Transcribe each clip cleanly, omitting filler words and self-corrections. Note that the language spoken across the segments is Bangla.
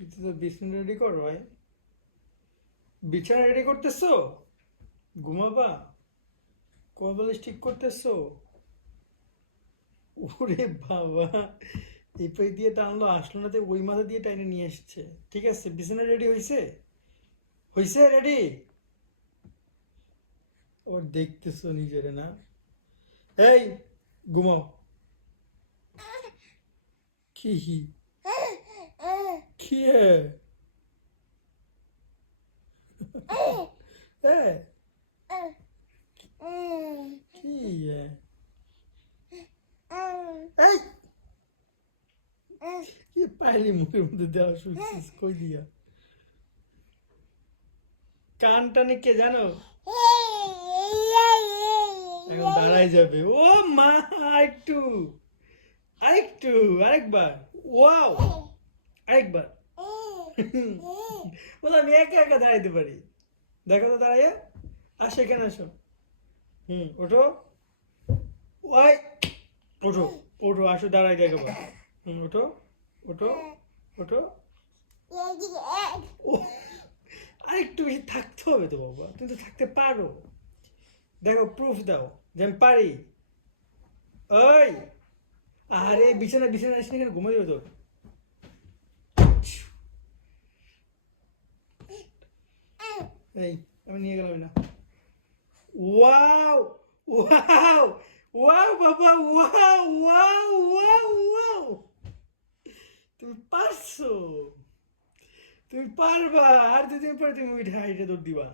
কিন্তু তো বিছানা রেডি কর ভাই। বিছানা রেডি করতেছো? ঘুমাবা? কবলিস ঠিক করতেছো? ওরে বাবা, এই পাই দিয়ে টানলো, আসলো না তো ওই মাথা দিয়ে টাইনে নিয়ে এসছে। ঠিক আছে, বিছানা রেডি হইছে? হইছে রেডি? ওর দেখতেছো নিজেরে না? এই ঘুমাও। কি কি এ কি এই কি পাইলি মুখের মধ্যে দেওয়া শুনছিস কই দিয়া? কান টানে কে জানো? এখন দাঁড়াই যাবে। ও মা, একটু আরেকটু, আরেকবার। ওয়াও, আরেকবার। বলে আমি একা একা দাঁড়াইতে পারি। দেখো তো দাঁড়াইয়া। আসো এখানে আসো। ওঠো। ওই ওঠো, ওঠো, আসো দাঁড়াই দেখো। ওঠো, ওঠো, ওঠো। ও, আরেকটু বেশি থাকতে হবে তো বাবা, তুমি তো থাকতে পারো। দেখো প্রুফ দাও যে আমি পারি। ওই, আরে বিছানা বিছানা আসলে এখানে ঘুমাই দেবে তো। এই, আমি নিয়ে গেলাম না। ওয়াও, ওয়াও, ওয়াও বাবা, ওয়াও, ওয়াও, ওয়াও, ওয়াও। তুমি পারছো, তুমি পারবা। আর 2 দিন পরে তুমি উঠে হাইটে দৌড় দিবা।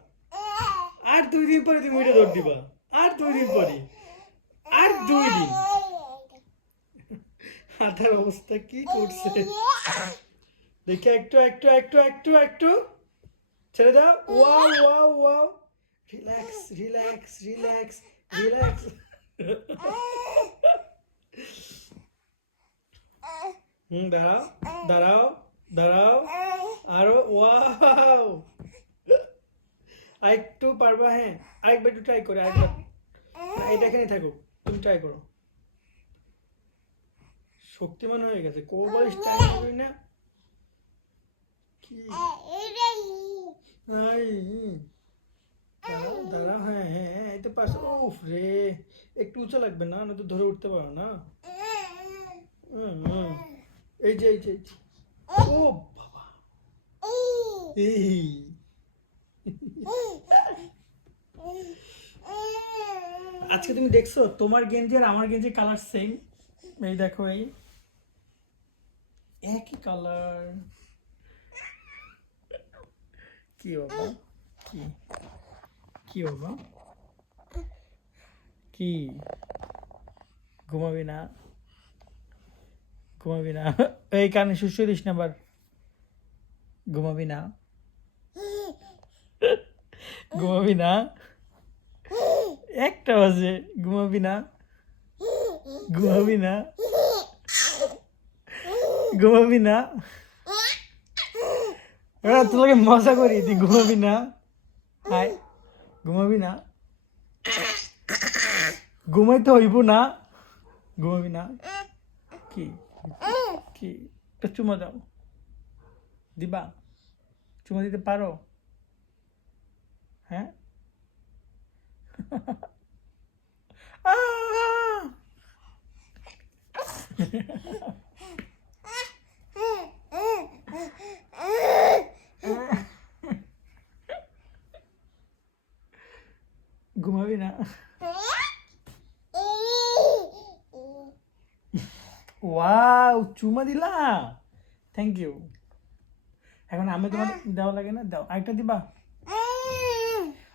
আর 2 দিন পরে তুমি উঠে দৌড় দিবা। আর 2 দিন পরে, আর 2 দিন। হাতের অবস্থা কি করছে দেখে, একটু একটু একটু একটু একটু ছেড়ে দাও। Wow, wow, wow. Relax, relax, relax, relax. দাঁড়াও, দাঁড়াও, দাঁড়াও। আরো ওয়াও। আরেকটু পারবা? হ্যাঁ, আরেকবার একটু ট্রাই করে, আরেকবার। এটা এখানে থাকুক, তুমি ট্রাই করো। শক্তিমান হয়ে গেছে, কোবালিশ ট্রাই করি না কি? এই, দাঁড়াও, দাঁড়াও, হ্যাঁ হ্যাঁ হ্যাঁ, এই তো পাশ। উফ রে, একটু উঁচু লাগবে না, না তো ধরে উঠতে পারো না। হুম, এই যে এই যে এই যে। ও বাবা, এই আজকে তুমি দেখছো তোমার গেঞ্জি আর আমার গেঞ্জি কালার সেম। এই দেখো, এই একই কালার। কি বাবা, কি কি বাবা, কি ঘুমাবি না? ঘুমাবি না? এই কানে শুশু দিস না আবার। ঘুমাবি না? ঘুমাবি না? একটা বাজে, ঘুমাবি না? ঘুমাবি না? ঘুমাবি না? তোকে মজা করি, তুই ঘুমাবি না? হাই, ঘুমাবি না? ঘুমাইতে হইব না? ঘুমাবি না? কি কি একটা চুমা দাও। দিবা? চুমা দিতে পারো? হ্যাঁ। ঘুমাবি না? ওয়াও, চুমা দিলা, থ্যাংক ইউ। এখন আমি তোমার দেওয়া লাগে না, দাও আরেকটা দিবা।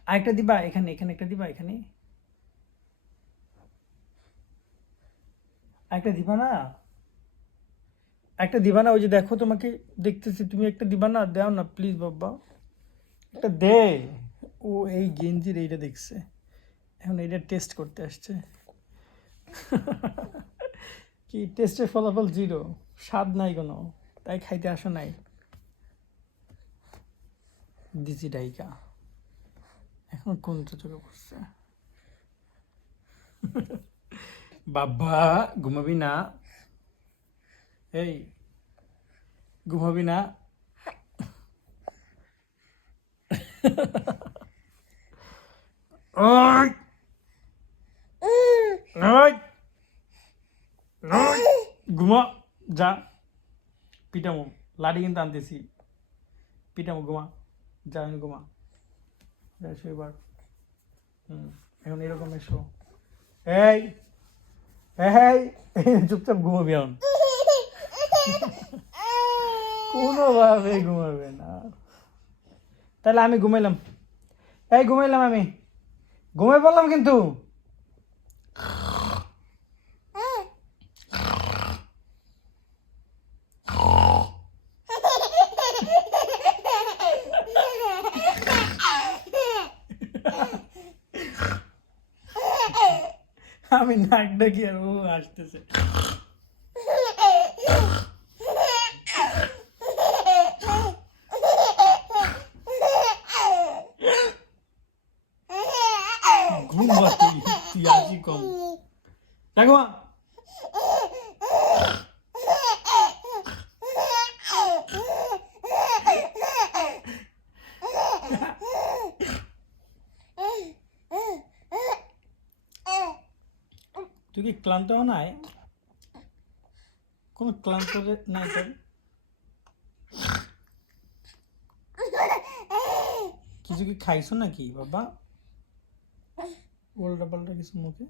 আরেকটা দিবা, এখানে এখানে একটা দিবা, এখানে আরেকটা দিবা না? একটা দিবা না? ওই যে দেখো তোমাকে দেখতেছি, তুমি একটা দিবা না? দাও না প্লিজ বাবা, একটা দে। ও এই গেঞ্জির এইটা দেখছে, এখন এইটা টেস্ট করতে আসছে। কি টেস্টের ফলাফল 0, স্বাদ নাই কোনো, তাই খাইতে আসো নাই। দিছি ডাইকা, এখন কোনটা চোখে পড়ছে? বাবা, ঘুমাবি না? এই, ঘুমাবি না? ওই ওই ওই ঘুমা যা পিটামো লাঠি কিন্তু আনতেছি পিটামো ঘুমা যা আমি ঘুমা যা এসো এবার এখন এরকম এসো এই এই চুপচাপ ঘুমাবি এখন কোনোভাবে ঘুমাবে না তাহলে আমি ঘুমাইলাম এই ঘুমাইলাম আমি ঘুমাই পড়লাম কিন্তু আমি নাক ডাকি আর ও আসতেছে ঘুমা তুই আসি কম দেখো তুই কি ক্লান্ত নাই কোনো ক্লান্ত নাই তোর কিছু কি খাইছো নাকি বাবা উল্টা পাল্টা কিছু মুখে